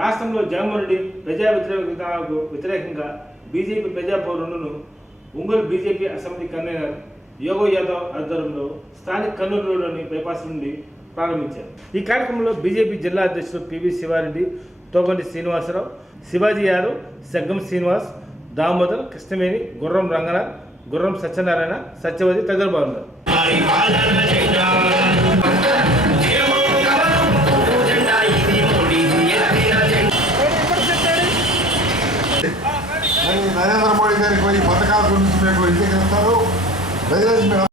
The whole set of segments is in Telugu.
రాష్ట్రంలో జగన్మోహన్ రెడ్డి ప్రజా వ్యతిరేకతకు వ్యతిరేకంగా బీజేపీ ప్రజా పౌరులను ఒంగోలు బీజేపీ అసెంబ్లీ కన్వీనర్ యోగో యాదవ్ ఆధ్వర్యంలో స్థానిక కర్నూలు రోడ్లోని బైపాస్ నుండి ప్రారంభించారు. ఈ కార్యక్రమంలో బీజేపీ జిల్లా అధ్యక్షులు పివి శివారెడ్డి, తోగంటి శ్రీనివాసరావు, శివాజీ యాదవ్, సగ్గం శ్రీనివాస్, దామోదర్, కృష్ణవేణి, గుర్రం రంగనాథ్, గుర్రం సత్యనారాయణ, సత్యవతి తదితరులు పాల్గొన్నారు. నరేంద్ర మోడీ గారికి పోయి పథకాల గురించి మీకు ఇంటికెళ్తారు. దయచేసి మీరు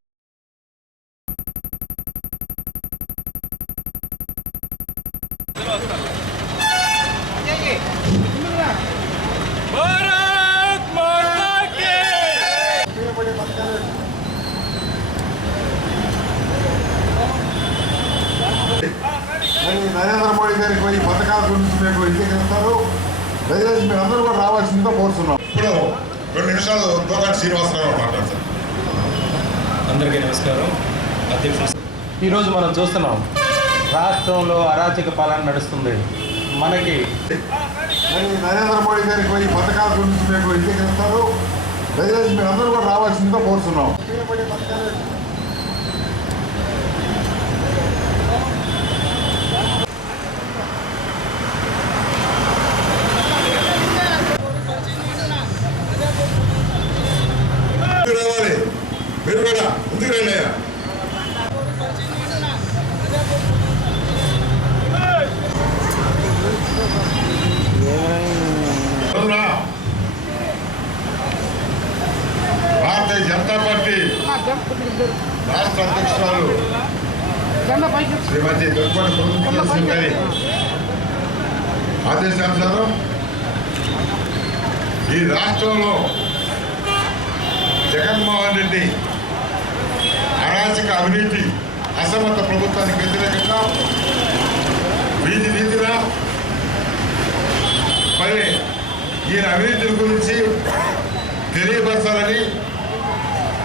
నరేంద్ర మోడీ గారికి పోయి పథకాల గురించి మీకు ఇంటికెళ్తారు. దయచేసి మీరు అందరూ కూడా రావాల్సిందిగా కోరుతున్నాం. ఇప్పుడు 2 నిమిషాలు తోగంటి శ్రీనివాసరావు మాట్లాడతారు. అందరికీ నమస్కారం. ఈరోజు మనం చూస్తున్నాం రాష్ట్రంలో అరాచక పాలన నడుస్తుంది. మనకి నరేంద్ర మోడీ గారికి పోయి పథకాల గురించి మీకు ఇంటికెళ్తారు. దయచేసి మీరు అందరూ కూడా రావాల్సిందిగా కోరుతున్నాం. రావాలి, మీరు కూడా ముందుకు రండి. భారతీయ జనతా పార్టీ రాష్ట్ర అధ్యక్షురాలు శ్రీమతి దుర్గోటి గారి ఆదేశానుసారం ఈ రాష్ట్రంలో జగన్మోహన్ రెడ్డి అరాచక అవినీతి అసమర్థ ప్రభుత్వానికి వ్యతిరేకంగా వీధి వీధిగా మరి ఈయన అవినీతి గురించి తెలియపరచాలని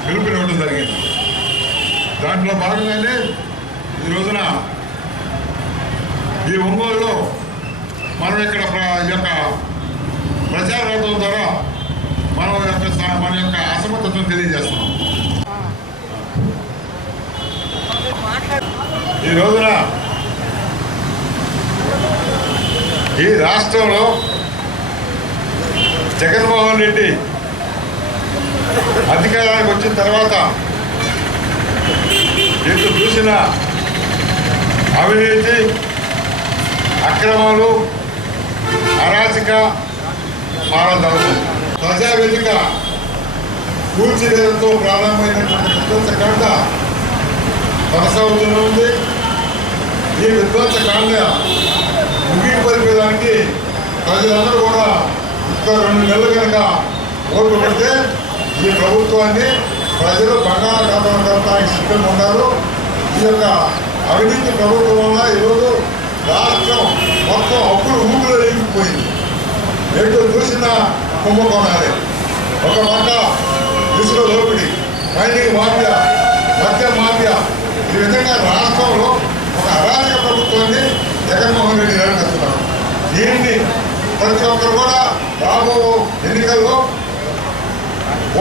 పిలుపునివ్వడం జరిగింది. దాంట్లో భాగంగానే ఈ రోజున ఈ ఒంగోలులో మనం ఇక్కడ యొక్క ప్రచార రథం ద్వారా మన యొక్క అసమర్థతను తెలియజేస్తున్నాం. ఈ రోజున ఈ రాష్ట్రంలో జగన్మోహన్ రెడ్డి అధికారానికి వచ్చిన తర్వాత ఎటు చూసిన అవినీతి, అక్రమాలు, అరాచక పాలన జరుగుతుంది. ప్రజావేదిక కూల్చివేతతో ప్రారంభమైనటువంటి విధ్వంసకాండ కొనసాగుతూనే ఉంది. ఈ విధ్వంసకాండ ముగింపరిపేదానికి ప్రజలందరూ కూడా ఇంకా 2 నెలలు కనుక ఓటు పెడితే ఈ ప్రభుత్వాన్ని ప్రజలు బంగాళాఖాతంలో కలపడానికి సిద్ధంగా ఉన్నారు. ఈ యొక్క అవినీతి ప్రభుత్వం వల్ల ఈరోజు రాష్ట్రం మొత్తం అప్పులు ఊపిలో ఎగిరిపోయింది. ఎటు చూసిన కుంభకోణాలే. ఒక పక్క ఇసుక దోపిడీ, మైనింగ్ మాఫియా, మద్యం మాఫియా, ఈ విధంగా రాష్ట్రంలో ఒక అరాచక ప్రభుత్వాన్ని జగన్మోహన్ రెడ్డి నిర్వహిస్తున్నారు. దీన్ని ప్రతి ఒక్కరు కూడా రాబో ఎన్నికల్లో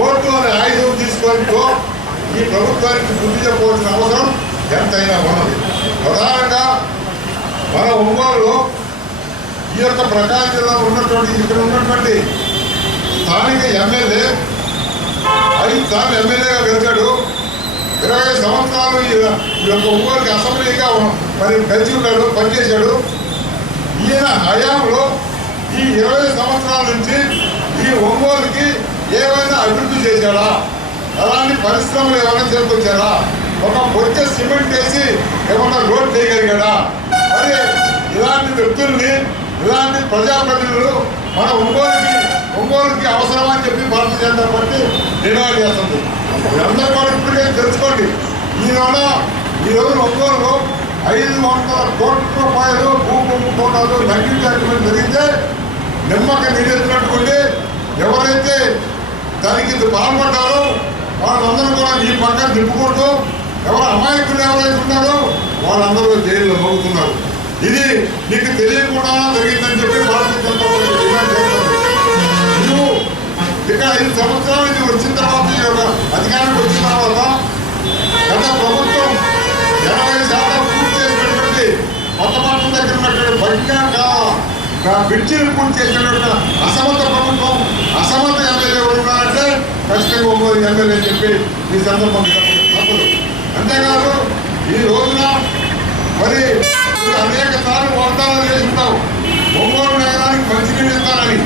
ఓటు అనే ఆయుధం తీసుకుంటూ ఈ ప్రభుత్వానికి బుద్ధి చెప్పవలసిన అవసరం ఎంతైనా ఉన్నది. ప్రధానంగా మన ఒంగోలులో ఈ యొక్క ప్రకాశం జిల్లా ఉన్నటువంటి ఇక్కడ ఉన్నటువంటి స్థానిక ఎమ్మెల్యే 5 సార్లు ఎమ్మెల్యేగా గెలిచాడు. 20 సంవత్సరాలు ఈ యొక్క ఒంగోలుకి అసెంబ్లీగా మరి గెలిచి ఉన్నాడు, పనిచేశాడు. ఈయన హయాంలో ఈ 20 సంవత్సరాల నుంచి ఈ ఒంగోలుకి ఏమైనా అభివృద్ధి చేశాడా, అలాంటి పరిశ్రమలు ఏమైనా చేరుకొచ్చారా, ఒక బొచ్చ సిమెంట్ వేసి ఏమన్నా రోడ్ చేయగలిగాడా? మరి ఇలాంటి వ్యక్తుల్ని, ఇలాంటి ప్రజాప్రతినిధులు మన ఒంగోలుకి అవసరమని చెప్పి భారతీయ జనతా పార్టీ డిమాండ్ చేస్తుంది. మీరందరూ కూడా ఇప్పటికే తెలుసుకోండి. ఈ రోజు ఒంగోలులో 500 కోట్ల రూపాయలు భూ కుంభకోణాలు నగ్గించడం జరిగితే నిమ్మక నీరెత్తినట్టుకుండి ఎవరైతే దానికి పాల్పడ్డారో వాళ్ళందరూ కూడా ఈ పక్కన నింపుకుంటూ ఎవరు అమాయకులు ఎవరైతే ఉన్నారో వాళ్ళందరూ జైల్లో మోగుతున్నారు. ఇది నీకు తెలియకుండా జరిగిందని చెప్పి సంవత్సరాలు ఇది వచ్చిన తర్వాత ఈ యొక్క అధికారానికి వచ్చిన తర్వాత గత ప్రభుత్వం 80% పూర్తి చేసినటువంటి కొత్తపట్నం దగ్గర ఉన్నటువంటి బ్రిడ్జిని పూర్తి చేసినటువంటి అసమర్థ ప్రభుత్వం అసమర్థ ఎమ్మెల్యే ఉన్నారంటే ఖచ్చితంగా ఒంగోలు ఎమ్మెల్యే అని చెప్పి ఈ సందర్భంగా తప్పదు. అంతేకాదు ఈ రోజున మరి అనేక సార్లు వాగ్దానాలు చేస్తుంటావు ఒంగోలు నగరానికి మంచినీళ్ళు ఇస్తానని.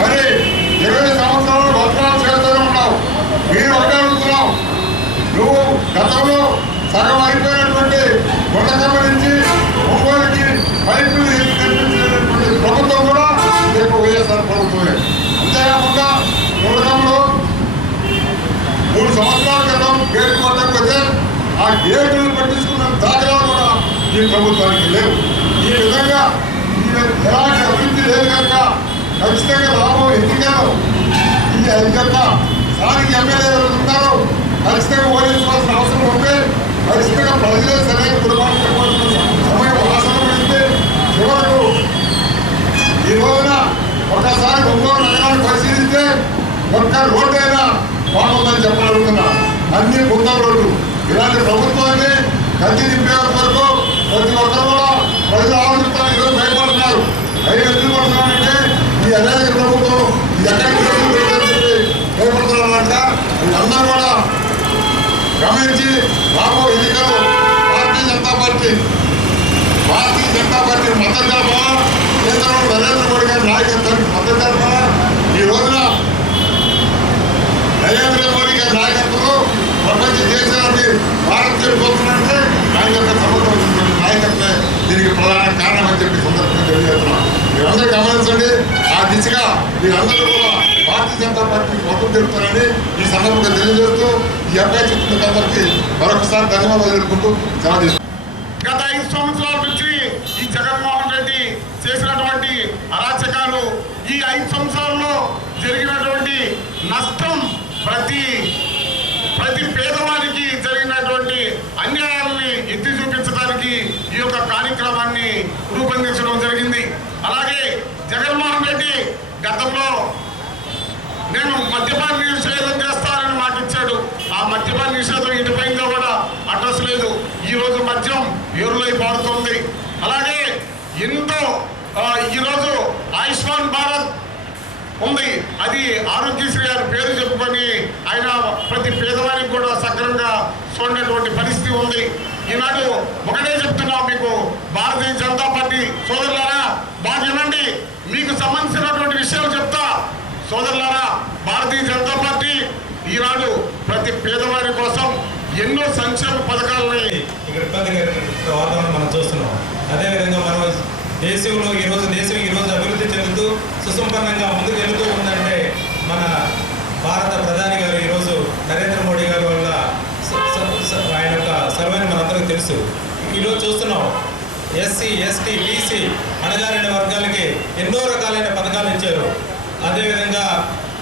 మరి 20 సంవత్సరాలు వాగ్దానాలు చేస్తూనే ఉన్నావు. మీరు ఒకటే అడుగుతున్నావు, నువ్వు గతంలో సగం అయిపోయినటువంటి కొండకమ్మ నుంచి ఒంగోలుకి పైపులు నిర్మించినటువంటి ప్రభుత్వం కూడా రేపు వైఎస్ఆర్ ప్రభుత్వమే. అంతేకాకుండా కొండకమ్మలో 3 సంవత్సరాల క్రితం గేటు కొట్టకపోతే ఆ గేటును పట్టించుకున్న దాఖలాలు కూడా ఈ ప్రభుత్వానికి లేవు. ఈ విధంగా ఎలాంటి అభివృద్ధి లేదు కనుక ఖచ్చితంగా లాభం ఎన్నికలు ఈ యొక్క స్థానిక ఎమ్మెల్యేలు ఉన్నారో ఖచ్చితంగా ఓడించవలసిన అవసరం ఉంటే ఖచ్చితంగా ప్రజలే సరైన కుటుంబాన్ని చెప్పాల్సిన సమయం ఆసనమైంది. చివరకు ఈ రోజున ఒకసారి ఒంగోలు నగరాన్ని పరిశీలిస్తే ఒక్క రోడ్డైనా బాగుందని చెప్పగలుగుతున్నా. అన్ని బృందం రోడ్లు. ఇలాంటి ప్రభుత్వాన్ని గతి నింపే వరకు ప్రతి ఒక్కరు కూడా ప్రజలు ఆలోచిస్తారు. ఈరోజు భయపడుతున్నారు. ఎందుకు పడుతున్నారంటే ఈ అనేక ప్రభుత్వం ఎక్కడికి భయపడుతున్నారంట. వీళ్ళందరూ కూడా గమనించి బాబు ఎన్నికలు భారతీయ జనతా పార్టీ మద్దతు జరపాలా, కేంద్రంలో నరేంద్ర మోడీ గారి నాయకత్వానికి మద్దతు జరపాలా. ఈ రోజున నరేంద్ర మోడీ గారి నాయకత్వంలో ప్రపంచ దేశానికి భారత్ చెప్పుకోవాలంటే ఆయన యొక్క సమర్థవంతమైన నాయకత్వమే దీనికి ప్రధాన కారణం అని చెప్పి సందర్భంగా తెలియజేస్తున్నాం. మీరందరూ గమనించండి. ఆ దిశగా మీరందరూ కూడా భారతీయ జనతా పార్టీకి మద్దతు తెలుపుతారని ఈ సందర్భంగా తెలియజేస్తూ ఈ అబ్బాయి చెప్తున్నందరికీ మరొకసారి ధన్యవాదాలు తెలుపుకుంటూ సెలవు తీసుకుంటాం. గత 5 సంవత్సరాల నుంచి ఈ జగన్మోహన్ రెడ్డి చేసినటువంటి అరాచకాలు, ఈ 5 సంవత్సరాల్లో జరిగినటువంటి నష్టం, ప్రతి పేదవానికి జరిగినటువంటి అన్యాయాలని ఎత్తి చూపించడానికి ఈ యొక్క కార్యక్రమాన్ని రూపొందించడం జరిగింది. అలాగే జగన్మోహన్ రెడ్డి గతంలో నేను మద్యపాన నిషేధం చేస్తానని మాట ఇచ్చాడు. ఆ మద్యపాన నిషేధం ఇటుపైందో కూడా అడ్రస్ లేదు. ఈ రోజు మద్యం ఏరులై పారుతోంది. అలాగే ఎంతో ఈరోజు ఆయుష్మాన్ భారత్ ఉంది. అది ఆరోగ్యశ్రీ గారి పేరు చెప్పుకొని ఆయన ప్రతి పేదవారికి కూడా సక్రమంగా చూడనటువంటి పరిస్థితి ఉంది. ఈనాడు ఒకటే చెప్తున్నాం మీకు, భారతీయ జనతా పార్టీ సోదరులారా బాధ్యమండి, మీకు సంబంధించినటువంటి విషయాలు చెప్తా. సోదరులారా, భారతీయ జనతా పార్టీ ఈనాడు ప్రతి పేదవారి కోసం ఎన్నో సంక్షేమ పథకాలని ఇక్కడ ఇబ్బందికరమైన వాతావరణం మనం చూస్తున్నాం. అదేవిధంగా మనం దేశం ఈరోజు అభివృద్ధి చెందుతూ సుసంపన్నంగా ముందుకు వెళుతూ ఉందంటే మన భారత ప్రధాని గారు ఈరోజు నరేంద్ర మోడీ గారి వల్ల ఆయన యొక్క సర్వేని మనందరికీ తెలుసు. ఈరోజు చూస్తున్నాం ఎస్సీ, ఎస్టీ, బీసీ అణగారిన వర్గాలకి ఎన్నో రకాలైన పథకాలు ఇచ్చారు. అదేవిధంగా